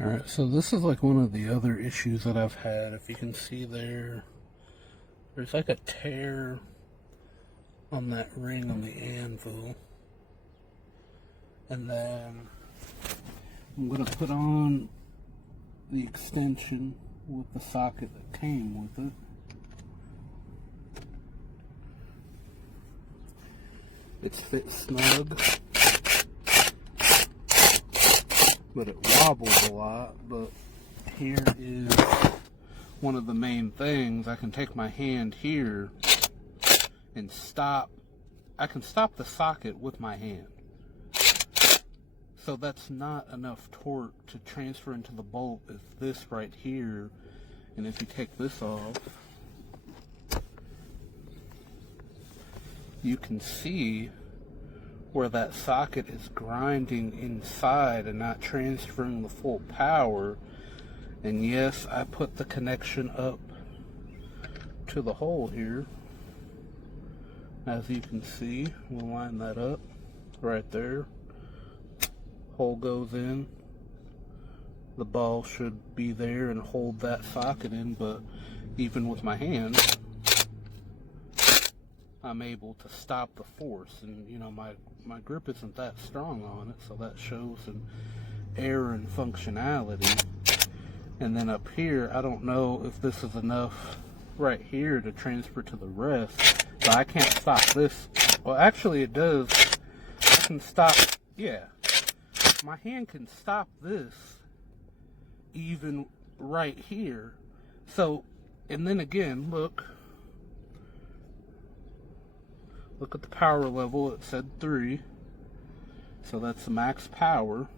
Alright, so this is like one of the other issues that I've had. If you can see there's like a tear on that ring on the anvil. And then I'm going to put on the extension with the socket that came with it. It's fit snug, but it wobbles a lot. But here is one of the main things. I can take my hand here and stop. I can stop the socket with my hand. So that's not enough torque to transfer into the bolt as this right here. And if you take this off, you can see where that socket is grinding inside and not transferring the full power. And yes, I put the connection up to the hole here. As you can see, we'll line that up right there. Hole goes in. The ball should be there and hold that socket in, but even with my hand, I'm able to stop the force. And you know, my grip isn't that strong on it, so that shows an error in functionality. And then up here, I don't know if this is enough right here to transfer to the rest, but I can't stop this. Well, actually it does. I can stop, yeah. My hand can stop this even right here. So, and then again, look at the power level. It said 3, so that's the max power,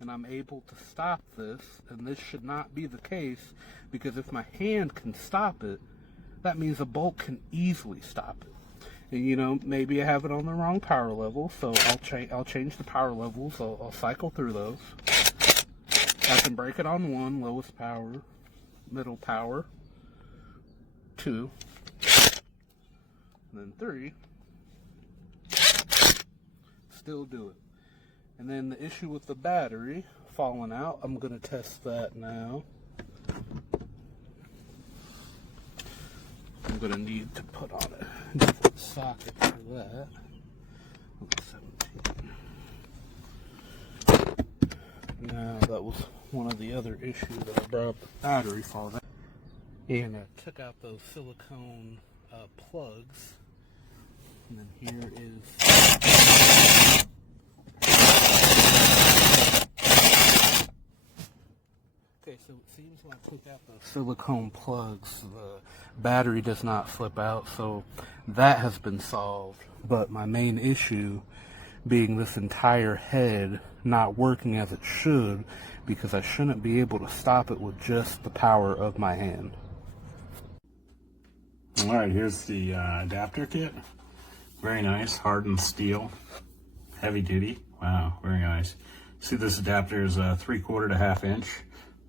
and I'm able to stop this. And this should not be the case, because if my hand can stop it, that means a bolt can easily stop it. And you know, maybe I have it on the wrong power level, so I'll change the power levels. I'll cycle through those. I can break it on 1, lowest power, middle power, 2, and then 3. Still do it. And then the issue with the battery falling out, I'm going to test that now. I'm going to need to put on a different socket for that. 17. Now, that was one of the other issues that I brought up, the battery falling out. And I took out those silicone plugs. And then here is... Okay, so it seems when I took out the silicone plugs, the battery does not flip out, so that has been solved. But my main issue being this entire head not working as it should, because I shouldn't be able to stop it with just the power of my hand. Alright, here's the adapter kit. Very nice, hardened steel, heavy duty. Wow, very nice. See, this adapter is 3/4 to 1/2 inch.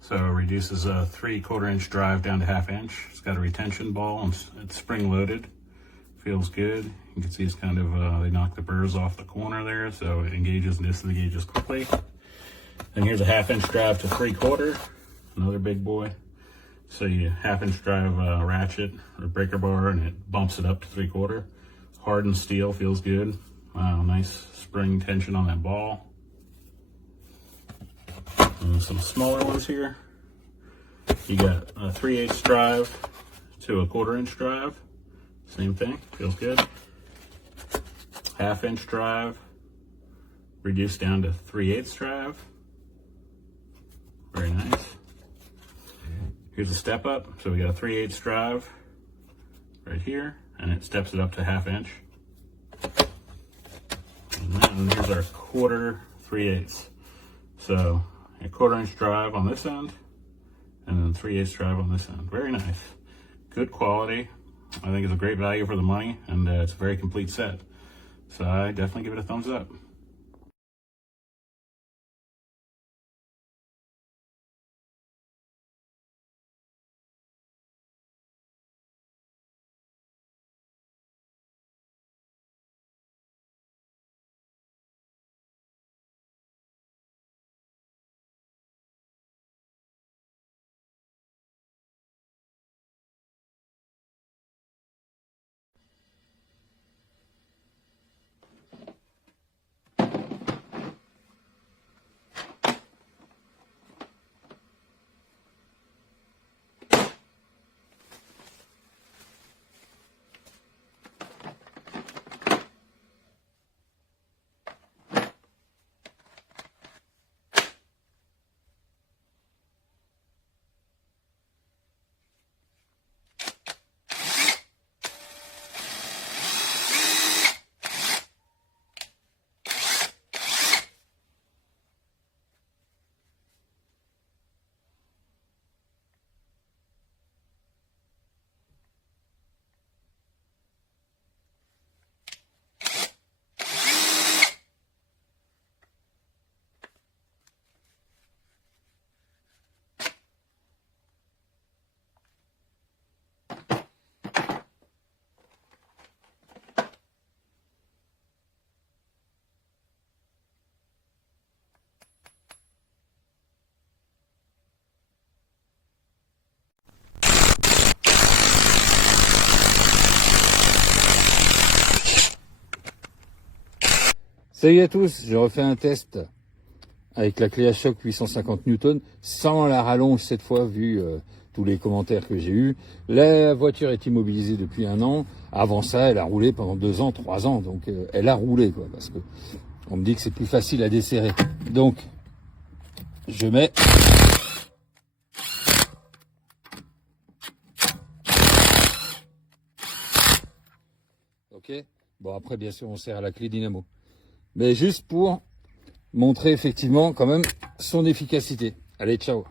So it reduces a 3/4 inch drive down to 1/2 inch. It's got a retention ball and it's spring loaded. Feels good. You can see it's kind of, they knock the burrs off the corner there, so it engages and disengages quickly. And here's a 1/2 inch drive to 3/4, another big boy. So you 1/2 inch drive ratchet or breaker bar, and it bumps it up to 3/4. Hardened steel, feels good. Wow, nice spring tension on that ball. And some smaller ones here. You got a 3/8 drive to a 1/4 inch drive. Same thing, feels good. 1/2 inch drive, reduced down to 3/8 drive. Very nice. Here's a step up. So we got a 3/8 drive right here, and it steps it up to 1/2 inch. And then here's our 1/4 3/8. So a 1/4 inch drive on this end, and then 3/8 drive on this end. Very nice. Good quality. I think it's a great value for the money, and it's a very complete set. So I definitely give it a thumbs up. Salut à tous, je refais un test avec la clé à choc 850 Newton, sans la rallonge cette fois, vu tous les commentaires que j'ai eus. La voiture est immobilisée depuis 1 an. Avant ça, elle a roulé pendant 2 ans, 3 ans. Donc elle a roulé, quoi, parce que on me dit que c'est plus facile à desserrer. Donc, je mets... Ok. Bon, après, bien sûr, on serre à la clé dynamo. Mais juste pour montrer effectivement quand même son efficacité. Allez, ciao.